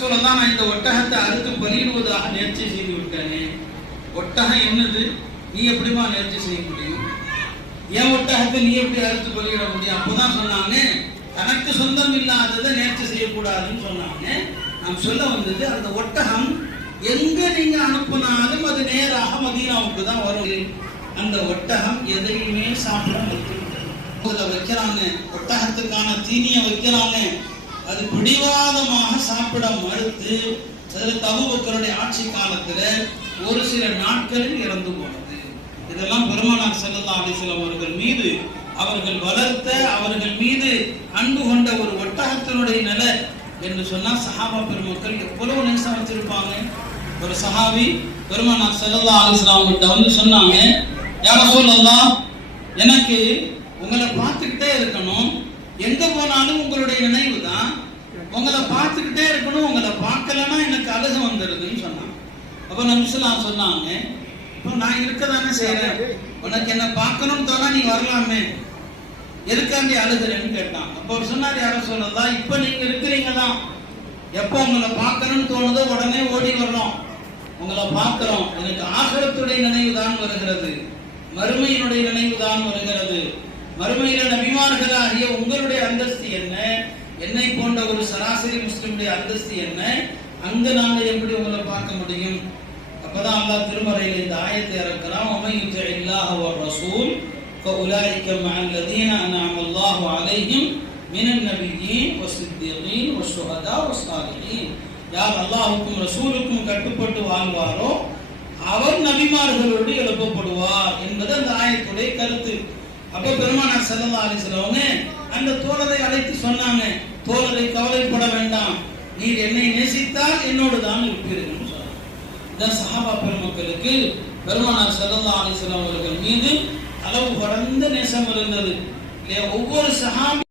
சொல்லலாம், நான் இந்த ஒட்டகத்தை அறுத்து பலியிடுவதாக நேர்ச்சி செய்து விட்டேனே. ஒட்டகம் என்னது, நீ எப்படிமா நேர்ச்சி செய்ய முடியும்? ஏன் ஒட்டகத்தை நீ எப்படி அறுத்து பலியிட முடியும்? அப்போதான் சொன்னாங்க, தனக்கு சொந்தம் இல்லாததை நேர்ச்சி செய்யக்கூடாதுன்னு சொன்னாங்க. நாம் சொல்ல வந்தது, அந்த ஒட்டகம் எங்க நீங்க அனுப்பினாலும் அது நேராக மதீனாவுக்கு தான் வரும். அந்த ஒட்டகம் எதையுமே சாப்பிட வைக்கிறாங்க, ஒட்டகத்துக்கான தீனியை வைக்கிறாங்க. அது பிடிவாதமாக சாப்பிட மறுத்து அபூபக்கருடைய ஆட்சி காலத்துல ஒரு சில நாட்களில் இறந்து போனது. இதெல்லாம் பெருமானார் ஸல்லல்லாஹு அலைஹி வஸல்லம் அவர்கள் மீது அவர்கள் வளர்த்த, அவர்கள் மீது அன்பு கொண்ட ஒரு ஒட்டகத்தினுடைய நிலை என்று சொன்னா சஹாபா பெருமக்கள் எவ்வளவு நேசம் வச்சிருப்பாங்க. ஒரு சஹாபி பெருமானார் ஸல்லல்லாஹு அலைஹி வஸல்லம் கிட்ட வந்து சொன்னாங்க, யா ரசூலல்லாஹ், எனக்கு உங்களை பார்த்துக்கிட்டே இருக்கணும், எங்க போனாலும் உங்களுடைய நினைவு தான், உங்களை பார்த்துக்கிட்டே இருக்கணும், உங்களை பார்க்கலன்னா எனக்கு அழுக வந்துடுதுன்னு சொன்னாங்க. அப்ப நபி ஸல்லல்லாஹு சொன்னாங்க, இப்போ நான் இருக்கதானே செய்யறேன், உனக்கு என்ன பார்க்கணும்னு தோணா நீ வரலாமே, எதுக்காண்டி அழுகிறேன்னு கேட்டான். அப்போ அவர் சொன்னார், யார சொல்லலாம், இப்ப நீங்க இருக்கிறீங்களா, எப்போ உங்களை பார்க்கணும்னு தோணுதோ உடனே ஓடி வரணும், உங்களை பார்க்கிறோம், எனக்கு ஆகிரத்துடைய நினைவு தான் வருகிறது, மறுமையினுடைய நினைவு தான் வருகிறது. மறுமையில நபிமார்களாகிய உங்களுடைய அந்தஸ்து என்ன, என்னை போன்ற ஒரு சராசரி முஸ்லிமுடைய அந்தஸ்து என்ன, அங்க நாங்க எப்படி உங்களை பார்க்க முடியும்? அப்பதான் அல்லாஹ் திருமறையில் இந்த ஆயத்தை இறக்குறான், வமன் யுத்திஇல்லாஹ வர்ரசூல் ஃபஉலாயிக மஅல்லதீன அன்அம அல்லாஹு அலைஹிம் மினன் நபிய்யீன் வஸ்ஸித்தீகீன் வஷ்ஷுஹதா வஸ்ஸாலிஹீன். யார் அல்லாஹ்வுக்கும் ரசூலுக்கும் கட்டுப்பட்டு வாழ்வாரோ அவர் நபிமார்களோடு எழுப்பப்படுவார் என்பது அந்த ஆயத்துடைய கருத்து. அப்ப பெருமானார் ஸல்லல்லாஹு அலைஹி வஸல்லம் அந்த தோழரை அழைத்து சொன்னாங்க, தோழரை கவலைப்பட வேண்டாம், நீர் என்னை நேசித்தால் என்னோடு தான் இருப்பீர்கள் சொன்னாங்க. இந்த சஹாபா பெருமக்களுக்கு பெருமானார் ஸல்லல்லாஹு அலைஹி வஸல்லம் அவர்கள் மீது அளவு கடந்த நேசம் இருந்தது. ஒவ்வொரு சஹாபி